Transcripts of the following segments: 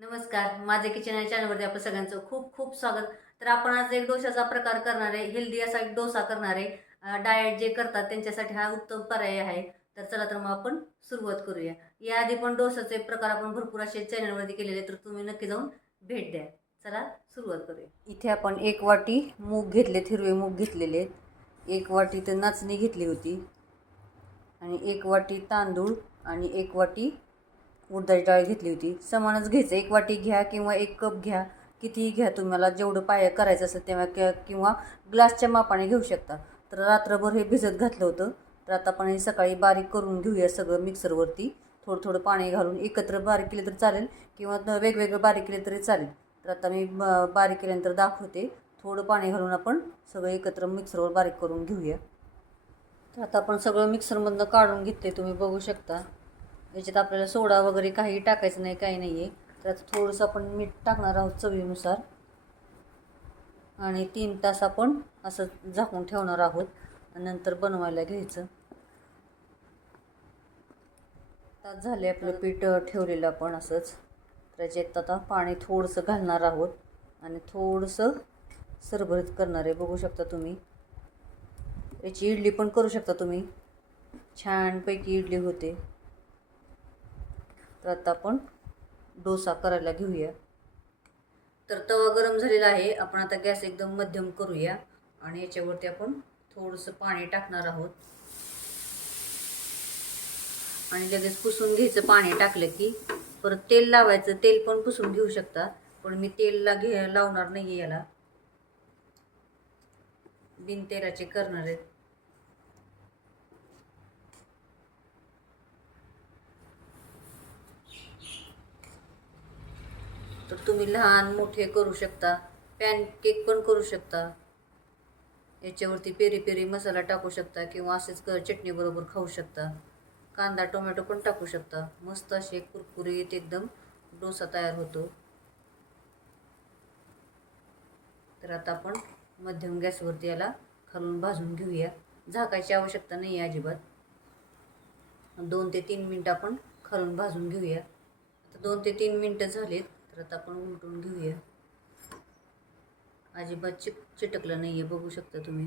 नमस्कार माझे किचन या चॅनलवरती आपलं सगळ्यांचं खूप खूप स्वागत. तर आपण आज एक डोशाचा प्रकार करणार आहे हेल्दी असा एक डोसा करणार आहे. डाएट जे करतात त्यांच्यासाठी हा उत्तम पर्याय आहे. तर चला तर मग आपण सुरुवात करूया. याआधी पण डोसाचे प्रकार आपण भरपूर असे चॅनलवरती केलेले तर तुम्ही नक्की जाऊन भेट द्या. चला सुरुवात करूया. इथे आपण एक वाटी मूग घेतलेत हिरवे मूग घेतलेले आहेत. एक वाटी तर नाचणी घेतली होती. आणि एक वाटी तांदूळ आणि एक वाटी उडदाची डाळ घेतली होती. समानच घ्यायचं. एक वाटी घ्या किंवा एक कप घ्या. कितीही घ्या तुम्हाला जेवढं पाय करायचं असेल तेव्हा कि- किंवा ग्लासच्या मापाने घेऊ शकता. तर रात्रभर हे भिजत घातलं होतं. तर आता आपण हे सकाळी बारीक करून घेऊया सगळं मिक्सरवरती. थोडं थोडं पाणी घालून एकत्र बारीक केले तर चालेल किंवा वेगवेगळं बारीक केले तरी चालेल. तर आता मी ब- बारीक केल्यानंतर दाखवते. थोडं पाणी घालून आपण सगळं एकत्र मिक्सरवर बारीक करून घेऊया. तर आता आपण सगळं मिक्सरमधनं काढून घेतले तुम्ही बघू शकता. याच्यात आपल्याला सोडा वगैरे काही टाकायचं नाही काही नाही आहे तर आता थोडंसं आपण मीठ टाकणार आहोत चवीनुसार. आणि तीन तास आपण असं झाकून ठेवणार आहोत. आणि नंतर बनवायला घ्यायचं. तास झाले आपलं पीठ ठेवलेलं आपण असंच. त्याच्यात आता पाणी थोडंसं घालणार आहोत. आणि थोडंसं सरभरीत करणार आहे बघू शकता तुम्ही. याची इडली पण करू शकता तुम्ही. छानपैकी इडली होते. तर आता आपण डोसा करायला घेऊया. तर तवा गरम झालेला आहे. आपण आता गॅस एकदम मध्यम करूया आणि याच्यावरती आपण थोडंसं पाणी टाकणार आहोत. आणि लगेच पुसून घ्यायचं पाणी टाकलं की परत तेल लावायचं. तेल पण पुसून घेऊ शकता पण मी तेलला घे लावणार नाही याला. बिन तेलाचे करणार आहेत. तर तुम्ही लहान मोठे करू शकता. पॅनकेक पण करू शकता. याच्यावरती पेरी पेरी मसाला टाकू शकता किंवा असेच क चटणीबरोबर खाऊ शकता. कांदा टोमॅटो पण टाकू शकता. मस्त असे कुरकुरीत एकदम डोसा तयार होतो. तर आता आपण मध्यम गॅसवरती याला खालून भाजून घेऊया. झाकायची आवश्यकता नाही आहे अजिबात. दोन ते तीन मिनटं आपण खालून भाजून घेऊया. आता दोन ते तीन मिनटं झालीत. परत आपण उलटून घेऊया. अजिबात चिक चिटकलं नाही आहे बघू शकता तुम्ही.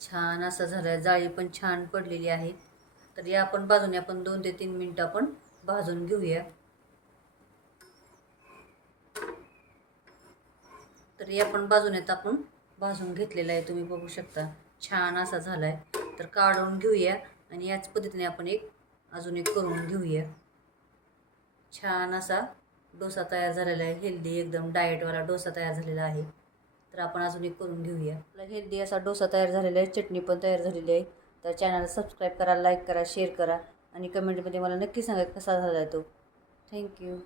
छान असं झालं जाळी पण छान पडलेली आहे. तर या आपण बाजूने आपण दोन ते तीन मिनटं आपण भाजून घेऊया. तर या पण बाजूने आपण भाजून घेतलेला आहे तुम्ही बघू शकता. छान असा झाला आहे तर काढून घेऊया आणि याच पद्धतीने आपण एक अजून एक करून घेऊया. छान असा डोसा तयार झालेला आहे. हेल्दी एकदम डाएटवाला डोसा तयार झालेला आहे. तर आपण अजून एक करून घेऊया. आपला हेल्दी असा डोसा तयार झालेला आहे. चटणी पण तयार झालेली आहे. तर चॅनल सबस्क्राईब करा लाईक करा शेअर करा आणि कमेंटमध्ये मला नक्की सांगा कसा झाला आहे तो. थँक्यू.